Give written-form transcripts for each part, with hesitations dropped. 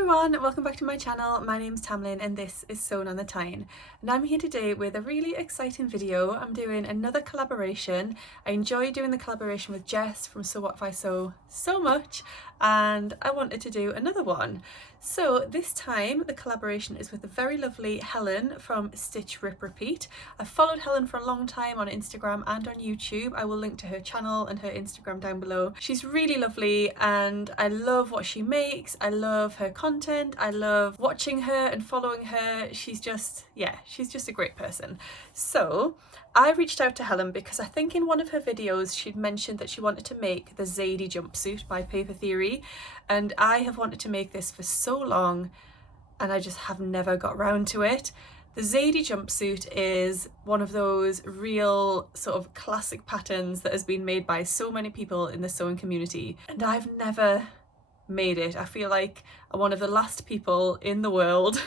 everyone, welcome back to my channel. My name's Tamlyn and this is Sewn on the Tyne, and I'm here today with a really exciting video. I'm doing another collaboration. I enjoy doing the collaboration with Jess from Sew What If I Sew so much, and I wanted to do another one. So this time the collaboration is with the very lovely Helen from Stitch Rip Repeat. I've followed Helen for a long time on Instagram and on YouTube. I will link to her channel and her Instagram down below. She's really lovely and I love what she makes. I love her content. I love watching her and following her. She's just a great person. So I reached out to Helen because I think in one of her videos she'd mentioned that she wanted to make the Zadie Jumpsuit by Paper Theory, and I have wanted to make this for so long and I just have never got round to it. The Zadie Jumpsuit is one of those real sort of classic patterns that has been made by so many people in the sewing community, and I've never made it. I feel like I'm one of the last people in the world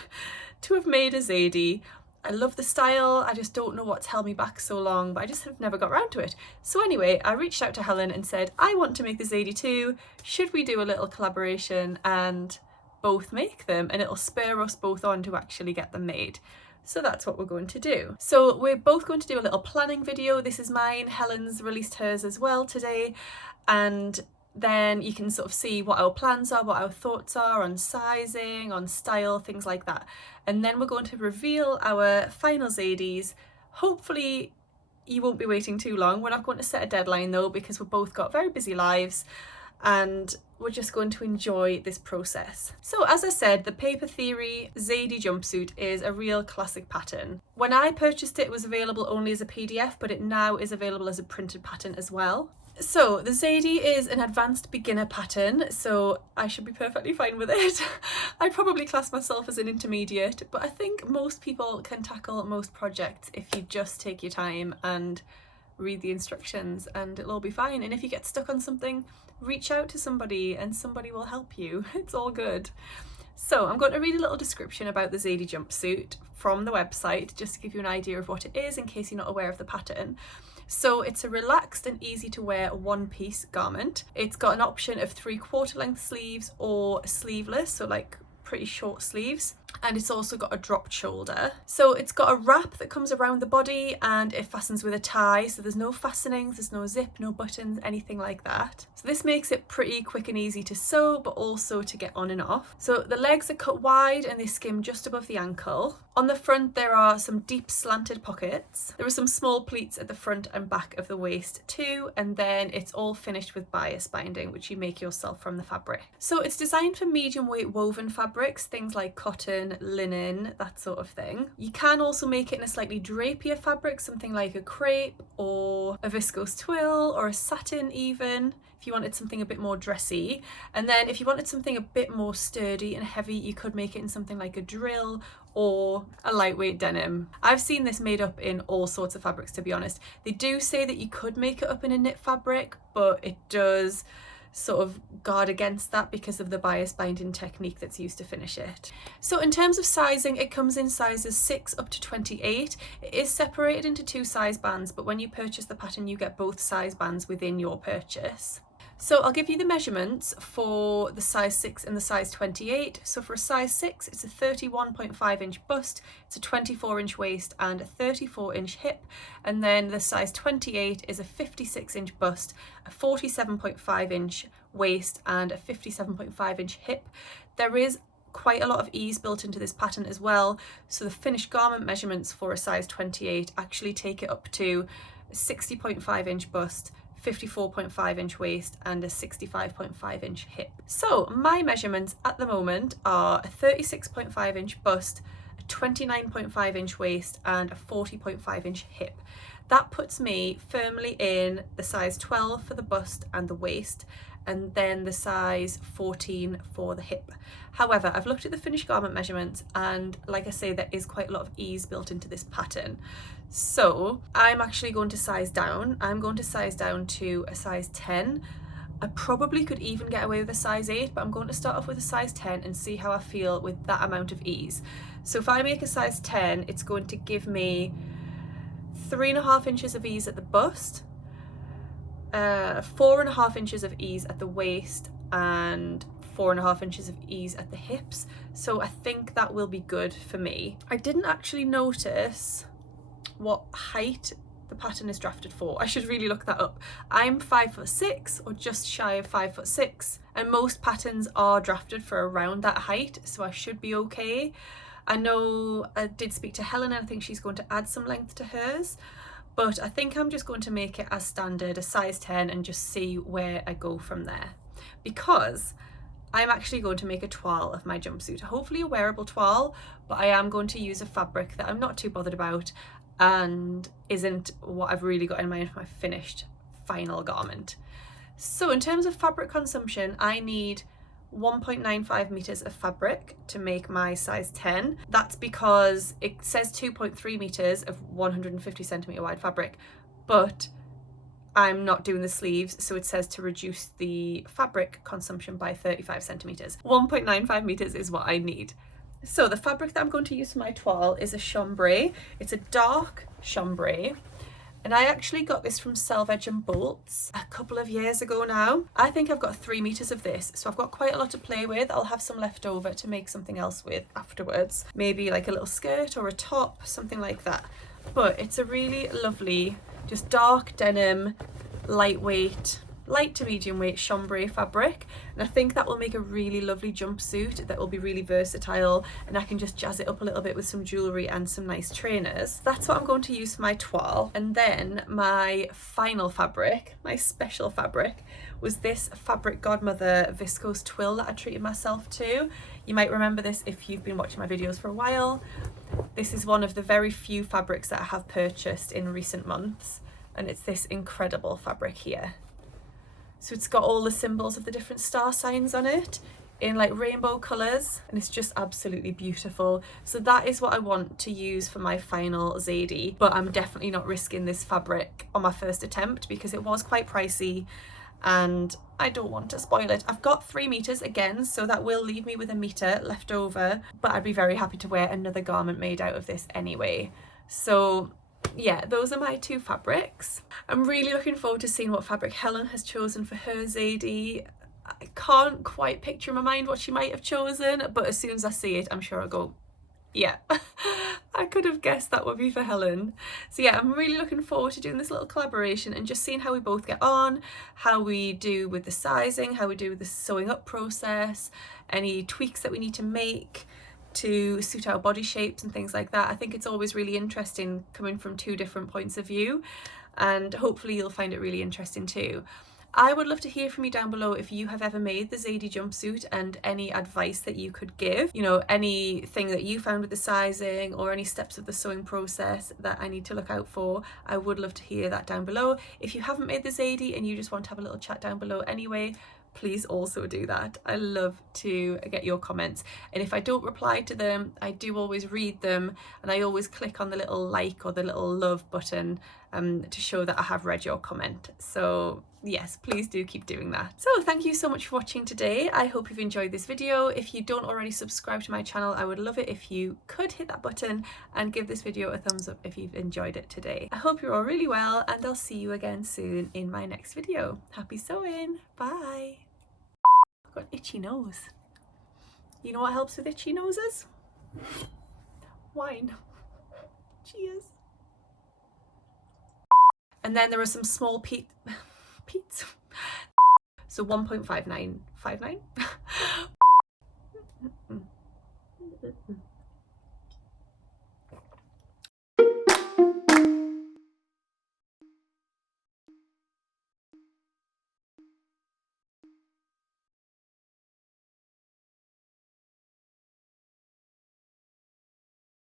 to have made a Zadie. I love the style, I just don't know what's held me back so long, but I just have never got around to it. So anyway, I reached out to Helen and said, I want to make the Zadie too. Should we do a little collaboration and both make them, and it'll spur us both on to actually get them made. So that's what we're going to do. So we're both going to do a little planning video. This is mine, Helen's released hers as well today, and then you can sort of see what our plans are, what our thoughts are on sizing, on style, things like that. And then we're going to reveal our final Zadies. Hopefully you won't be waiting too long. We're not going to set a deadline though, because we've both got very busy lives and we're just going to enjoy this process. So as I said, the Paper Theory Zadie Jumpsuit is a real classic pattern. When I purchased it, it was available only as a PDF, but it now is available as a printed pattern as well. So the Zadie is an advanced beginner pattern, so I should be perfectly fine with it. I'd probably class myself as an intermediate, but I think most people can tackle most projects if you just take your time and read the instructions, and it'll all be fine. And if you get stuck on something, reach out to somebody and somebody will help you. It's all good. So I'm going to read a little description about the Zadie Jumpsuit from the website, just to give you an idea of what it is in case you're not aware of the pattern. So it's a relaxed and easy to wear one-piece garment. It's got an option of 3/4 length sleeves or sleeveless, so like pretty short sleeves, and it's also got a dropped shoulder. So it's got a wrap that comes around the body and it fastens with a tie, so there's no fastenings, there's no zip, no buttons, anything like that. So this makes it pretty quick and easy to sew, but also to get on and off. So the legs are cut wide and they skim just above the ankle. On the front there are some deep slanted pockets. There are some small pleats at the front and back of the waist too, and then it's all finished with bias binding, which you make yourself from the fabric. So it's designed for medium weight woven fabrics, things like cotton, linen, that sort of thing. You can also make it in a slightly drapier fabric, something like a crepe or a viscose twill or a satin even, if you wanted something a bit more dressy. And then if you wanted something a bit more sturdy and heavy, you could make it in something like a drill or a lightweight denim. I've seen this made up in all sorts of fabrics, to be honest. They do say that you could make it up in a knit fabric, but it does sort of guard against that because of the bias binding technique that's used to finish it. So in terms of sizing, it comes in sizes 6 up to 28. It is separated into 2 size bands, but when you purchase the pattern you get both size bands within your purchase. So I'll give you the measurements for the size 6 and the size 28. So for a size 6, it's a 31.5 inch bust, it's a 24 inch waist and a 34 inch hip. And then the size 28 is a 56 inch bust, a 47.5 inch waist and a 57.5 inch hip. There is quite a lot of ease built into this pattern as well. So the finished garment measurements for a size 28 actually take it up to a 60.5 inch bust, 54.5 inch waist and a 65.5 inch hip. So my measurements at the moment are a 36.5 inch bust, a 29.5 inch waist and a 40.5 inch hip. That puts me firmly in the size 12 for the bust and the waist, and then the size 14 for the hip. However, I've looked at the finished garment measurements and like I say, there is quite a lot of ease built into this pattern. So I'm actually going to size down. I'm going to size down to a size 10. I probably could even get away with a size 8, but I'm going to start off with a size 10 and see how I feel with that amount of ease. So if I make a size 10, it's going to give me 3.5 inches of ease at the bust, 4.5 inches of ease at the waist, and 4.5 inches of ease at the hips, so I think that will be good for me. I didn't actually notice what height the pattern is drafted for. I should really look that up. I'm 5'6" or just shy of 5'6", and most patterns are drafted for around that height, so I should be okay. I know I did speak to Helen and I think she's going to add some length to hers, but I think I'm just going to make it as standard, a size 10, and just see where I go from there, because I'm actually going to make a toile of my jumpsuit, hopefully a wearable toile, but I am going to use a fabric that I'm not too bothered about and isn't what I've really got in mind for my finished final garment. So in terms of fabric consumption, I need 1.95 meters of fabric to make my size 10. That's because it says 2.3 meters of 150 centimeter wide fabric, but I'm not doing the sleeves, so it says to reduce the fabric consumption by 35 centimeters. 1.95 meters is what I need. So the fabric that I'm going to use for my toile is a chambray. It's a dark chambray, and I actually got this from Selvedge Bolts a couple of years ago now. I think I've got 3 meters of this, so I've got quite a lot to play with. I'll have some left over to make something else with afterwards. Maybe like a little skirt or a top, something like that. But it's a really lovely, just dark denim, lightweight, light to medium weight chambray fabric, and I think that will make a really lovely jumpsuit that will be really versatile, and I can just jazz it up a little bit with some jewellery and some nice trainers. That's what I'm going to use for my toile. And then my final fabric, my special fabric, was this fabric Godmother viscose twill that I treated myself to. You might remember this if you've been watching my videos for a while. This is one of the very few fabrics that I have purchased in recent months, and it's this incredible fabric here. So it's got all the symbols of the different star signs on it in like rainbow colours, and it's just absolutely beautiful. So that is what I want to use for my final Zadie, but I'm definitely not risking this fabric on my first attempt because it was quite pricey and I don't want to spoil it. I've got 3 meters again, so that will leave me with a meter left over, but I'd be very happy to wear another garment made out of this anyway. So yeah, those are my 2 fabrics. I'm really looking forward to seeing what fabric Helen has chosen for her Zadie. I can't quite picture in my mind what she might have chosen, but as soon as I see it, I'm sure I'll go, yeah, I could have guessed that would be for Helen. So yeah, I'm really looking forward to doing this little collaboration and just seeing how we both get on, how we do with the sizing, how we do with the sewing up process, any tweaks that we need to make to suit our body shapes and things like that. I think it's always really interesting coming from 2 different points of view, and hopefully you'll find it really interesting too. I would love to hear from you down below if you have ever made the Zadie jumpsuit and any advice that you could give, you know, anything that you found with the sizing or any steps of the sewing process that I need to look out for. I would love to hear that down below. If you haven't made the Zadie and you just want to have a little chat down below anyway, please also do that. I love to get your comments, and if I don't reply to them, I do always read them, and I always click on the little like or the little love button to show that I have read your comment. So yes, please do keep doing that. So thank you so much for watching today. I hope you've enjoyed this video. If you don't already subscribe to my channel, I would love it if you could hit that button and give this video a thumbs up if you've enjoyed it today. I hope you're all really well, and I'll see you again soon in my next video. Happy sewing. Bye. I've got an itchy nose. You know what helps with itchy noses? Wine. Cheers. And then there are some small Pete's. So 1.5959